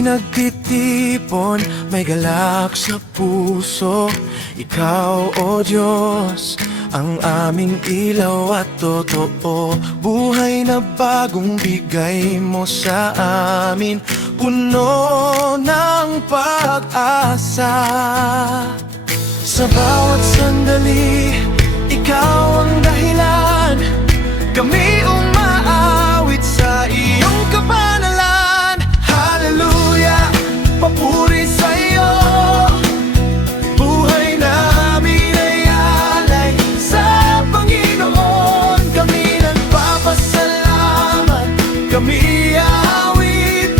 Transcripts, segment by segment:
Kami nagtitipon, may galak sa puso. Ikaw, O Diyos, ang aming ilaw at totoo. Buhay na bagong bigay mo sa amin, puno ng pag-asa. Sa bawat sandali, ikaw ang dahilan. Kami umaawit sa iyong kapanalan. Hallelujah, papuri sa iyo. Buhay namin ay alay sa Panginoon. Kami nagpapasalamat, kami awit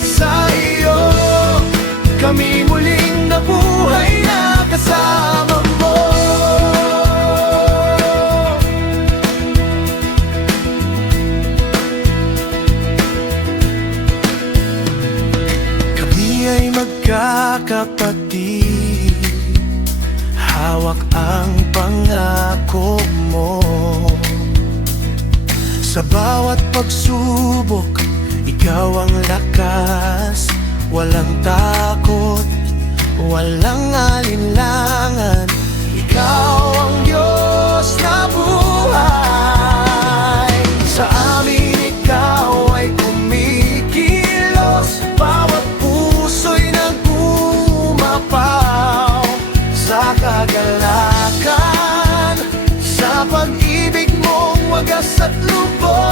sa iyo. Kami muling nabuhay na kasama mo. Kami ay magkakapatid, hawak ang pangako mo. Sa bawat pagsubok, ikaw ang lakas. Walang takot, walang alinlangan. Ikaw ang Diyos na buhay. Sa amin ikaw ay kumikilos. Bawat puso'y nag-umapaw sa kagalakan, sa pag-ibig mong wagas at lubos.